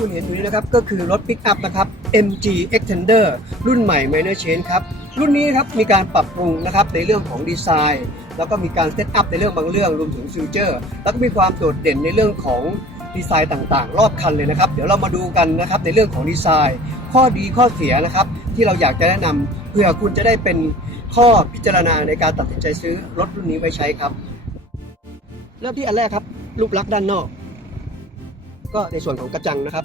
คุณเห็นอยู่นี้นะครับก็คือรถปิกอัพนะครับ MG Extender รุ่นใหม่ Minor Change ครับ รุ่นนี้ครับมีการปรับปรุงนะครับในเรื่องของดีไซน์ แล้วก็มีการเซตอัพในเรื่องบางเรื่องรวมถึงฟิวเจอร์ แล้วก็มีความโดดเด่นในเรื่องของดีไซน์ต่างๆ รอบคันเลยนะครับ เดี๋ยวเรามาดูกันนะครับในเรื่องของดีไซน์ ข้อดีข้อเสียนะครับที่เราอยากจะแนะนำเพื่อคุณจะได้เป็นข้อพิจารณาในการตัดสินใจซื้อรถรุ่นนี้ไว้ใช้ครับ เริ่มที่อันแรกครับรูปลักษณ์ด้านนอก ก็ในส่วนของกระจังนะครับ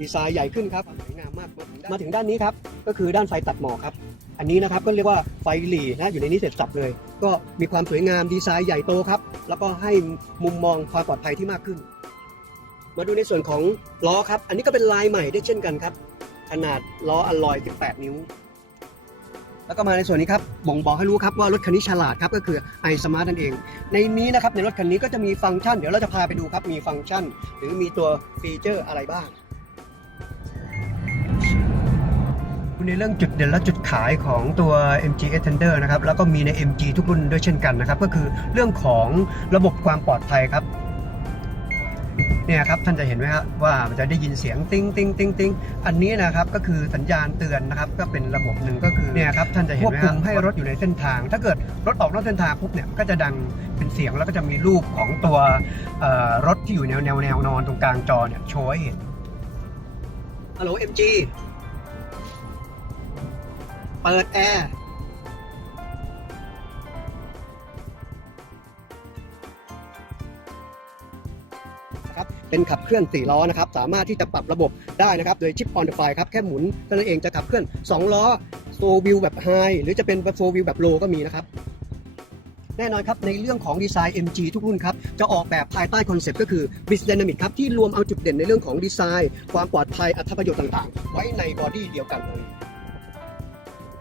ดีไซน์ใหญ่ขึ้นครับสวยงามมากมาถึงด้านนี้ครับก็คือด้านไฟตัดหมอกครับ อันนี้นะครับก็เรียกว่าไฟหลีนะอยู่ในนี้เสร็จสับเลย ก็มีความสวยงามดีไซน์ใหญ่โตครับ แล้วก็ให้มุมมองความปลอดภัยที่มากขึ้น มาดูในส่วนของล้อครับ อันนี้ก็เป็นลายใหม่ด้เช่นกันครับ ขนาดล้ออลลอย 18 นิ้ว แล้วก็มาในส่วนนี้ครับบ่งบอกให้รู้ครับว่ารถคันนี้ฉลาดครับก็คือ i Smart นั่นเอง ในนี้นะครับในรถคันนี้ก็จะมีฟังก์ชัน เดี๋ยวเราจะพาไปดูครับมีฟังก์ชัน หรือมีตัวฟีเจอร์อะไรบ้างในเรื่องจุดเด่นและจุดขายของตัว MG Extender นะครับแล้วก็มีใน MG ทุกรุ่นด้วยเช่นกันนะครับก็คือเรื่องของระบบความปลอดภัยครับ เนี่ยครับท่านจะเห็นไหมครับว่ามันจะได้ยินเสียงติ้งติ้งติ้งติ้งอันนี้นะครับก็คือสัญญาณเตือนนะครับก็เป็นระบบหนึ่งก็คือเนี่ยครับท่านจะเห็นไหมครับควบคุมให้รถอยู่ในเส้นทาง ถ้าเกิดรถออกนอกเส้นทางปุ๊บเนี่ยก็จะดังเป็นเสียงแล้วก็จะมีรูปของตัวรถที่อยู่แนวแนวแนวนอนตรงกลางจอเนี่ยโชว์ให้เห็นฮัลโหล MG เปิดแอร์ ครับเป็นขับเคลื่อน 4 ล้อนะครับสามารถที่จะปรับระบบได้นะครับโดยชิปออนเดอะไฟครับแค่หมุนเท่านั้นเองจะขับเคลื่อน 2 ล้อโฟวิวแบบไฮหรือจะเป็นโฟวิวแบบโลก็มีนะครับแน่นอนครับ ในเรื่องของดีไซน์ MG ทุกรุ่นครับ จะออกแบบภายใต้คอนเซปต์ก็คือ b i z Dynamic ครับ ที่รวมเอาจุดเด่นในเรื่องของดีไซน์ ความปลอดภัยอัตประโยชน์ต่างๆ ไว้ในบอดี้เดียวกันเลย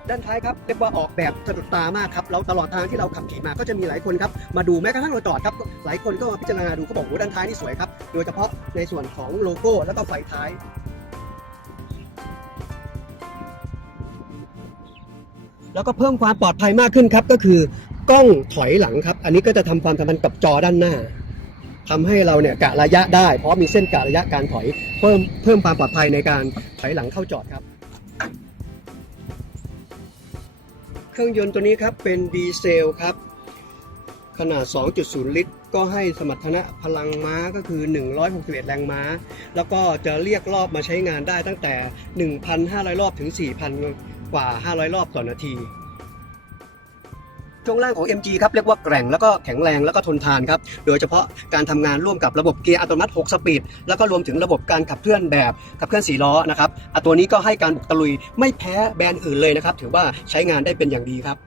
ด้านท้ายครับเรียกว่าออกแบบสะดุดตามากครับเราตลอดทางที่เราขับขี่มาก็จะมีหลายคนครับมาดูแม้กระทั่งเราจอดครับหลายคนก็มาพิจารณาดูเขาบอกว่าด้านท้ายนี่สวยครับโดยเฉพาะในส่วนของโลโก้แล้วก็ไฟท้ายแล้วก็เพิ่มความปลอดภัยมากขึ้นครับก็คือกล้องถอยหลังครับ อันนี้ก็จะทำความสัมพันธ์กับจอด้านหน้าทำให้เราเนี่ยกะระยะได้ เพราะมีเส้นกะระยะการถอย เพิ่มเพิ่มความปลอดภัยในการถอยหลังเข้าจอดครับ เครื่องยนต์ตัวนี้ครับเป็นดีเซลครับ ขนาด 2.0 ลิตร ก็ให้สมรรถนะพลังม้าก็คือ 161 แรงม้า แล้วก็จะเรียกรอบมาใช้งานได้ตั้งแต่ 1,500 รอบถึง 4,000 กว่า 500 รอบต่อนาที ช่วงล่างของ MG ครับเรียกว่าแกร่งแล้วก็แข็งแรงแล้วก็ทนทานครับโดยเฉพาะการทำงานร่วมกับระบบเกียร์อัตโนมัติ 6 สปีดแล้วก็รวมถึงระบบการขับเคลื่อนแบบขับเคลื่อน4ล้อนะครับอตัวนี้ก็ให้การบุกตะลุยไม่แพ้แบรนด์อื่นเลยนะครับถือว่าใช้งานได้เป็นอย่างดีครับ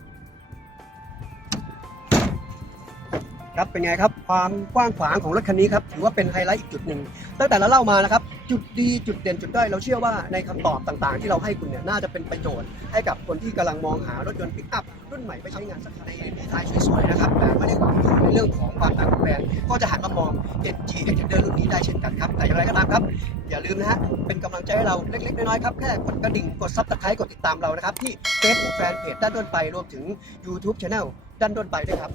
ครับเป็นไงครับความกว้างขวางของรถคันนี้ครับถือว่าเป็นไฮไลท์อีกจุดหนึ่งตั้งแต่เราเล่ามานะครับจุดดีจุดเด่นจุดด้อยเราเชื่อว่าในคำตอบต่างๆ ที่เราให้คุณเนี่ยน่าจะเป็นประโยชน์ให้กับคนที่กำลังมองหารถยนต์ปิกอัพรุ่นใหม่ไปใช้งานสักคันในดีไซน์สวยๆนะครับแต่ไม่ได้หวังผลในเรื่องของความต่างแบรนด์ก็จะหันมามอง NG Extender รุ่นนี้ได้เช่นกันครับแต่อย่างไรก็ตามครับ อย่าลืมนะฮะเป็นกำลังใจให้เราเล็กๆน้อยๆครับแค่กดกระดิ่งกดซับสไครต์กดติดตามเรานะครับที่ Facebook Fanpage ด้านด้นไปรวมถึง YouTube Channel ด้านด้นไปด้วยครับ